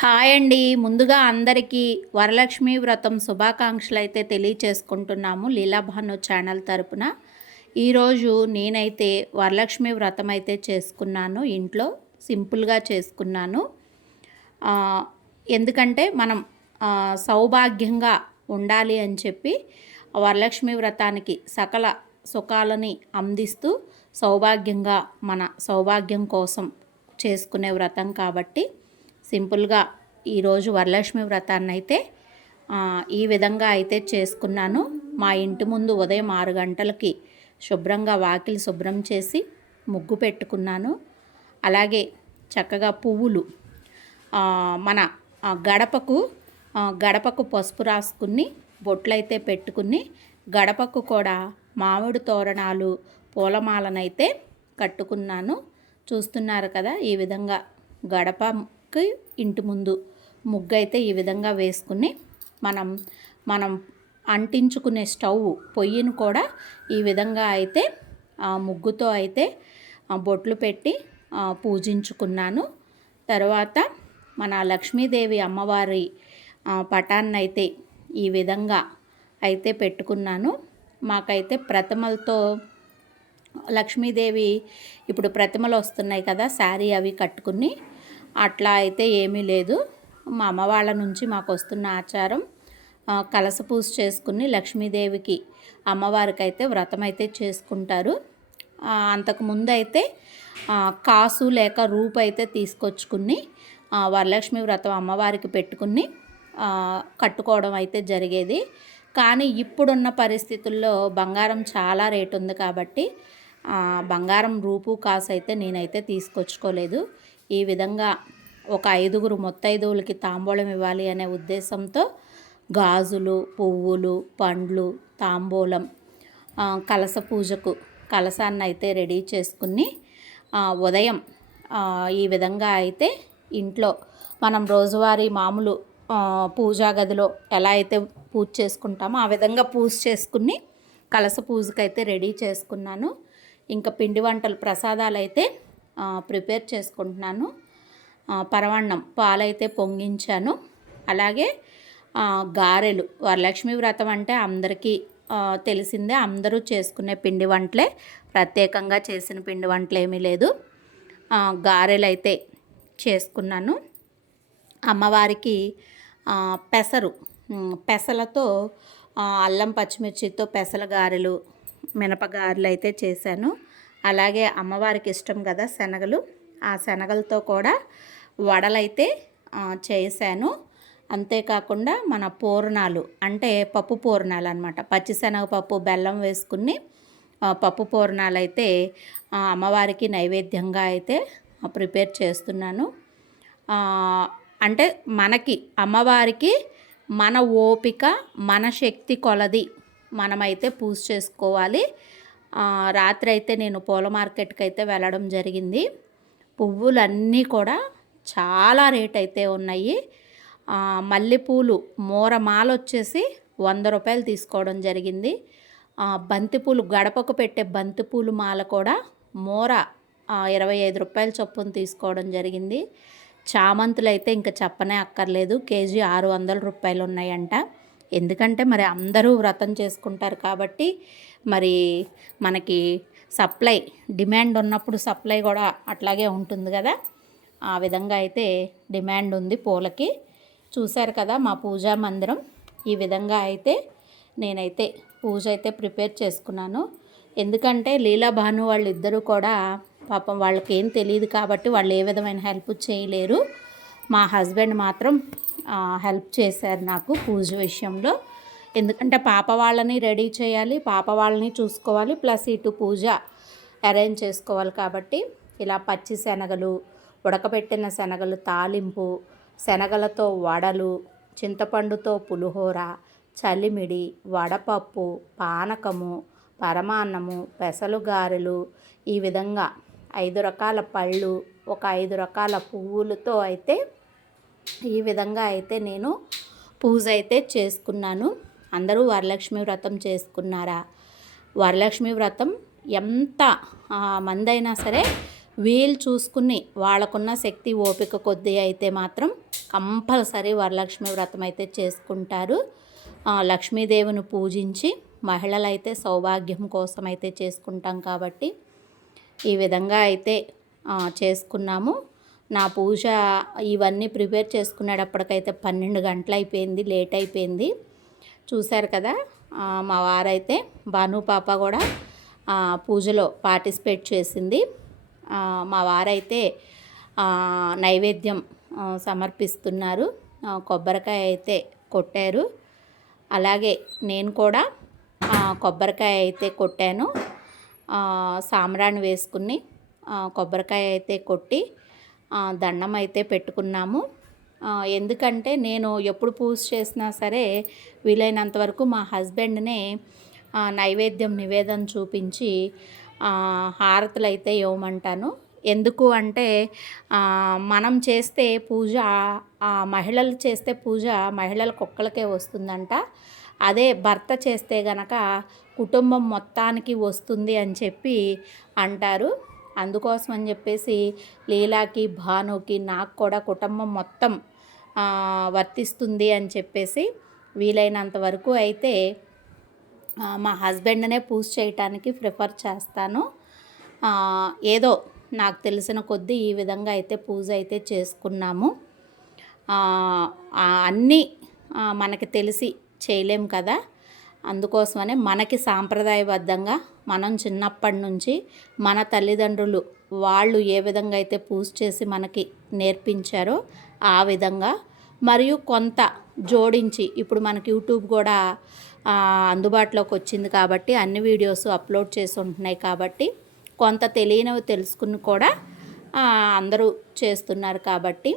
Hi అండి. ముందుగా అందరికీ వరలక్ష్మి వ్రతం శుభాకాంక్షలు అయితే తెలియచేసుకుంటున్నాము లీలాభాను ఛానల్ తరపున. ఈరోజు నేనైతే వరలక్ష్మి వ్రతం అయితే చేసుకున్నాను. ఇంట్లో సింపుల్గా చేసుకున్నాను. ఎందుకంటే మనం సౌభాగ్యంగా ఉండాలి అని చెప్పి వరలక్ష్మి వ్రతానికి సకల సుఖాలని అందిస్తూ సౌభాగ్యంగా మన సౌభాగ్యం కోసం చేసుకునే వ్రతం కాబట్టి సింపుల్గా ఈరోజు వరలక్ష్మి వ్రతాన్ని అయితే ఈ విధంగా అయితే చేసుకున్నాను. మా ఇంటి ముందు ఉదయం ఆరు గంటలకి శుభ్రంగా వాకిలి శుభ్రం చేసి ముగ్గు పెట్టుకున్నాను. అలాగే చక్కగా పువ్వులు మన గడపకు గడపకు పసుపు రాసుకుని బొట్లయితే పెట్టుకుని గడపకు కూడా మామిడి తోరణాలు పూలమాలనైతే కట్టుకున్నాను. చూస్తున్నారు కదా ఈ విధంగా గడప కి ఇంటి ముందు. ముగ్గు అయితే ఈ విధంగా వేసుకుని మనం మనం అంటించుకునే స్టవ్ పొయ్యిని కూడా ఈ విధంగా అయితే ఆ ముగ్గుతో అయితే బొట్లు పెట్టి పూజించుకున్నాను. తర్వాత మన లక్ష్మీదేవి అమ్మవారి పటాన్ని అయితే ఈ విధంగా అయితే పెట్టుకున్నాను. మాకైతే ప్రతిమలతో లక్ష్మీదేవి ఇప్పుడు ప్రతిమలు వస్తున్నాయి కదా శారీ అవి కట్టుకుని అట్లా అయితే ఏమీ లేదు. మా అమ్మ వాళ్ళ నుంచి మాకు వస్తున్న ఆచారం కలస పూజ చేసుకుని లక్ష్మీదేవికి అమ్మవారికి అయితే వ్రతం అయితే చేసుకుంటారు. అంతకుముందు అయితే కాసు లేక రూపు అయితే తీసుకొచ్చుకుని వరలక్ష్మి వ్రతం అమ్మవారికి పెట్టుకుని కట్టుకోవడం అయితే జరిగేది. కానీ ఇప్పుడున్న పరిస్థితుల్లో బంగారం చాలా రేటు ఉంది కాబట్టి బంగారం రూపు కాసు అయితే నేనైతే తీసుకొచ్చుకోలేదు. ఈ విధంగా ఒక ఐదుగురు మొత్తైదువులకి తాంబూలం ఇవ్వాలి అనే ఉద్దేశంతో గాజులు పువ్వులు పండ్లు తాంబూలం కలస పూజకు కలసాన్ని అయితే రెడీ చేసుకుని ఉదయం ఈ విధంగా అయితే ఇంట్లో మనం రోజువారీ మామూలు పూజా గదిలో ఎలా అయితే పూజ చేసుకుంటామో ఆ విధంగా పూజ చేసుకుని కలస పూజకైతే రెడీ చేసుకున్నాను. ఇంకా పిండి వంటలు ప్రసాదాలు అయితే ప్రిపేర్ చేసుకుంటున్నాను. ఆ, పరమాన్నం పాలైతే పొంగించాను. అలాగే గారెలు వరలక్ష్మి వ్రతం అంటే అందరికీ తెలిసిందే. అందరూ చేసుకునే పిండి వంటలే. ప్రత్యేకంగా చేసిన పిండి వంటలు ఏమీ లేదు. గారెలు అయితే చేసుకున్నాను. అమ్మవారికి పెసరు పెసలతో అల్లం పచ్చిమిర్చితో పెసల గారెలు మినపగారెలు అయితే చేశాను. అలాగే అమ్మవారికి ఇష్టం కదా శనగలు. ఆ శనగలతో కూడా వడలైతే చేశాను. అంతేకాకుండా మన పూర్ణాలు అంటే పప్పు పూర్ణాలు అనమాట పచ్చిశనగపప్పు బెల్లం వేసుకుని పప్పు పూర్ణాలు అయితే అమ్మవారికి నైవేద్యంగా అయితే ప్రిపేర్ చేస్తున్నాను. అంటే మనకి అమ్మవారికి మన ఓపిక మన శక్తి కొలది మనమైతే పూజ చేసుకోవాలి. రాత్రి అయితే నేను పూల మార్కెట్కి అయితే వెళ్ళడం జరిగింది. పువ్వులన్నీ కూడా చాలా రేట్ అయితే ఉన్నాయి మల్లెపూలు మూర మాల వచ్చేసి వంద రూపాయలు తీసుకోవడం జరిగింది. బంతిపూలు గడపకు పెట్టే బంతిపూలు మాల కూడా మూర ఇరవై ఐదు రూపాయల చొప్పున తీసుకోవడం జరిగింది. చామంతులు అయితే ఇంకా చెప్పనే అక్కర్లేదు. కేజీ ఆరు వందల రూపాయలు ఉన్నాయంట ఎందుకంటే మరి అందరూ వ్రతం చేసుకుంటారు కాబట్టి మరి మనకి సప్లై డిమాండ్ ఉన్నప్పుడు సప్లై కూడా అట్లాగే ఉంటుంది కదా. ఆ విధంగా అయితే డిమాండ్ ఉంది పూలకి. చూశారు కదా మా పూజా మందిరం. ఈ విధంగా అయితే నేనైతే పూజ అయితే ప్రిపేర్ చేసుకున్నాను. ఎందుకంటే లీలా భాను వాళ్ళిద్దరూ కూడా పాపం వాళ్ళకి ఏం తెలియదు కాబట్టి వాళ్ళు ఏ విధమైన హెల్ప్ చేయలేరు. మా హస్బెండ్ మాత్రం హెల్ప్ చేశారు నాకు పూజ విషయంలో. ఎందుకంటే పాప వాళ్ళని రెడీ చేయాలి పాప వాళ్ళని చూసుకోవాలి ప్లస్ ఇటు పూజ అరేంజ్ చేసుకోవాలి కాబట్టి ఇలా పచ్చి శనగలు ఉడకబెట్టిన శనగలు తాలింపు శనగలతో వడలు చింతపండుతో పులిహోర చలిమిడి వడపప్పు పానకము పరమాన్నము పెసలు గారెలు ఈ విధంగా ఐదు రకాల పళ్ళు ఒక ఐదు రకాల పువ్వులతో అయితే ఈ విధంగా అయితే నేను పూజ అయితే చేసుకున్నాను. అందరూ వరలక్ష్మి వ్రతం చేసుకున్నారా? వరలక్ష్మి వ్రతం ఎంత మందైనా సరే వీలు చూసుకుని వాళ్ళకున్న శక్తి ఓపిక కొద్దీ అయితే మాత్రం కంపల్సరీ వరలక్ష్మి వ్రతం అయితే చేసుకుంటారు. లక్ష్మీదేవిని పూజించి మహిళలు అయితే సౌభాగ్యం కోసం అయితే చేసుకుంటాం కాబట్టి ఈ విధంగా అయితే చేసుకున్నాము. నా పూజ ఇవన్నీ ప్రిపేర్ చేసుకునేటప్పటికైతే పన్నెండు గంటలు అయిపోయింది లేట్ అయిపోయింది చూశారు కదా మా వారైతే భాను పాప కూడా పూజలో పార్టిసిపేట్ చేసింది. మా వారైతే నైవేద్యం సమర్పిస్తున్నారు. కొబ్బరికాయ అయితే కొట్టారు. అలాగే నేను కూడా కొబ్బరికాయ అయితే కొట్టాను. ఆ, సాంబ్రాణి వేసుకుని కొబ్బరికాయ అయితే కొట్టి దండం అయితే పెట్టుకున్నాము. ఎందుకంటే నేను ఎప్పుడు పూజ చేసినా సరే వీలైనంత వరకు మా హస్బెండ్నే నైవేద్యం నివేదన చూపించి హారతులు అయితే ఇవ్వమంటాను. ఎందుకు అంటే మనం చేస్తే పూజ ఆ, మహిళలు చేస్తే పూజ మహిళల కుక్కలకే వస్తుందంట. అదే భర్త చేస్తే గనక కుటుంబం మొత్తానికి వస్తుంది అని చెప్పి అంటారు. అందుకోసం అని చెప్పేసి లీలాకి భానుకి నాకు కూడా కుటుంబం మొత్తం వర్తిస్తుంది అని చెప్పేసి వీలైనంత వరకు అయితే మా హస్బెండ్నే పూజ చేయటానికి ప్రిఫర్ చేస్తాను. ఏదో నాకు తెలిసిన కొద్దీ ఈ విధంగా అయితే పూజ అయితే చేసుకున్నాము. అన్నీ మనకి తెలిసి చేయలేం కదా. అందుకోసమనే మనకి సాంప్రదాయబద్ధంగా మనం చిన్నప్పటి నుంచి మన తల్లిదండ్రులు వాళ్ళు ఏ విధంగా అయితే పూజ చేసి మనకి నేర్పించారో ఆ విధంగా మరియు కొంత జోడించి ఇప్పుడు మనకి యూట్యూబ్ కూడా అందుబాటులోకి వచ్చింది కాబట్టి అన్ని వీడియోస్ అప్లోడ్ చేసి ఉంటున్నాయి కాబట్టి కొంత తెలియనివి తెలుసుకుని కూడా అందరూ చేస్తున్నారు కాబట్టి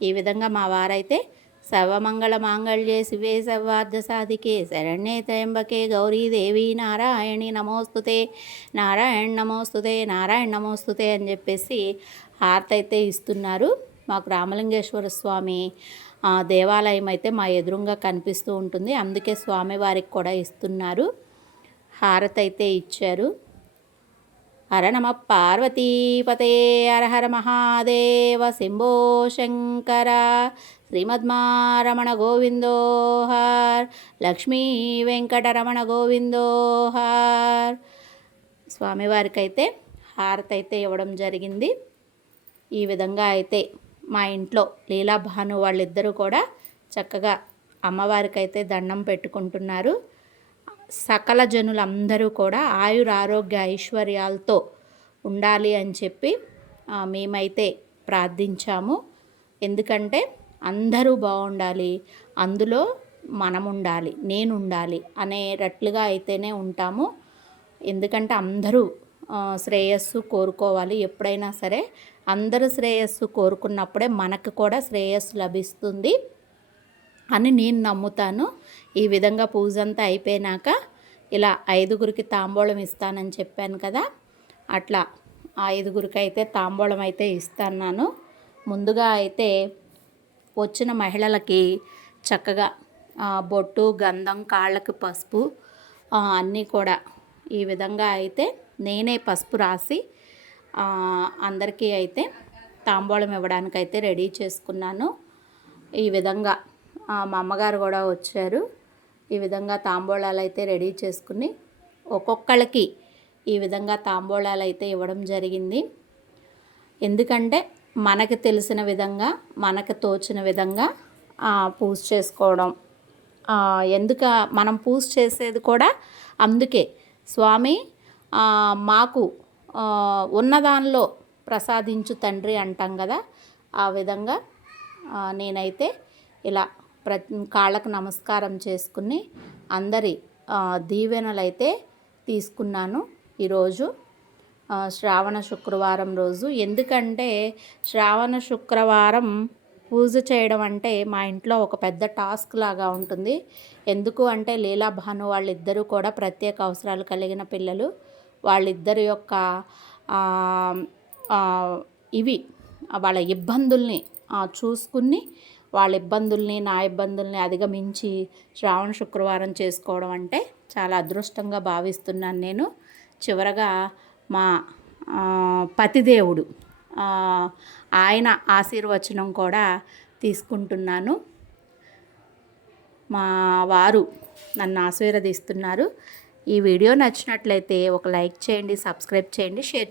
ఈ విధంగా మా వారైతే సర్వమంగళ మాంగళ్యే శివే సర్వార్థ సాధికే శరణ్యే త్రయంబకే గౌరీదేవి నారాయణి నమోస్తుతే నారాయణ నమోస్తుతే నారాయణ నమోస్తుతే అని చెప్పేసి హారతి అయితే ఇస్తున్నారు మాకు రామలింగేశ్వర స్వామి. ఆ, దేవాలయం అయితే మా ఎదురుగా కనిపిస్తూ ఉంటుంది. అందుకే స్వామివారికి కూడా ఇస్తున్నారు. హారతి అయితే ఇచ్చారు. హర నమ పార్వతీపతే హర మహాదేవ శంభో శంకర శ్రీమద్మారమణ గోవిందోహార్ లక్ష్మీ వెంకటరమణ గోవిందో హర్ స్వామివారికి అయితే హారతి అయితే ఇవ్వడం జరిగింది. ఈ విధంగా అయితే మా ఇంట్లో లీలా భాను వాళ్ళిద్దరూ కూడా చక్కగా అమ్మవారికి అయితే దండం పెట్టుకుంటున్నారు. సకల జనులందరూ కూడా ఆయుర ఆరోగ్య ఐశ్వర్యాలతో ఉండాలి అని చెప్పి మేమైతే ప్రార్థించాము. ఎందుకంటే అందరూ బాగుండాలి అందులో మనం ఉండాలి నేను ఉండాలి అనేటట్లుగా అయితేనే ఉంటాము. ఎందుకంటే అందరూ శ్రేయస్సు కోరుకోవాలి ఎప్పుడైనా సరే. అందరూ శ్రేయస్సు కోరుకున్నప్పుడే మనకు కూడా శ్రేయస్సు లభిస్తుంది. అని నేను నమ్ముతాను. ఈ విధంగా పూజ అంతా అయిపోయినాక ఇలా ఐదుగురికి తాంబూలం ఇస్తానని చెప్పాను కదా అట్లా ఐదుగురికి అయితే తాంబూలం అయితే ఇస్తాను ముందుగా అయితే వచ్చిన మహిళలకి చక్కగా బొట్టు గంధం కాళ్ళకి పసుపు అన్నీ కూడా ఈ విధంగా అయితే నేనే పసుపు రాసి అందరికీ అయితే తాంబూలం ఇవ్వడానికి అయితే రెడీ చేసుకున్నాను. ఈ విధంగా మా అమ్మగారు కూడా వచ్చారు. ఈ విధంగా తాంబూలాలు అయితే రెడీ చేసుకుని ఒక్కొక్కళ్ళకి ఈ విధంగా తాంబూలాలు అయితే ఇవ్వడం జరిగింది. ఎందుకంటే మనకు తెలిసిన విధంగా మనకు తోచిన విధంగా పూజ చేసుకోవడం. ఎందుక మనం పూజ చేసేది కూడా అందుకే. స్వామి మాకు ఉన్నదానిలో ప్రసాదించు తండ్రి అంటాం కదా ఆ విధంగా నేనైతే ఇలా ప్ర కాళ్ళకు నమస్కారం చేసుకుని అందరి దీవెనలైతే తీసుకున్నాను ఈరోజు. శ్రావణ శుక్రవారం రోజు. ఎందుకంటే శ్రావణ శుక్రవారం పూజ చేయడం అంటే మా ఇంట్లో ఒక పెద్ద టాస్క్ లాగా ఉంటుంది. ఎందుకు అంటే లీలా భాను వాళ్ళిద్దరూ కూడా ప్రత్యేక అవసరాలు కలిగిన పిల్లలు. వాళ్ళిద్దరి యొక్క ఇవి వాళ్ళ ఇబ్బందుల్ని చూసుకుని వాళ్ళ ఇబ్బందుల్ని నా ఇబ్బందుల్ని అధిగమించి శ్రావణ శుక్రవారం చేసుకోవడం అంటే చాలా అదృష్టంగా భావిస్తున్నాను నేను. చివరగా మా పతిదేవుడు ఆయన ఆశీర్వచనం కూడా తీసుకుంటున్నాను. మా వారు నన్ను ఆశీర్వదిస్తున్నారు. ఈ వీడియో నచ్చినట్లయితే ఒక లైక్ చేయండి సబ్స్క్రైబ్ చేయండి షేర్ చేయండి.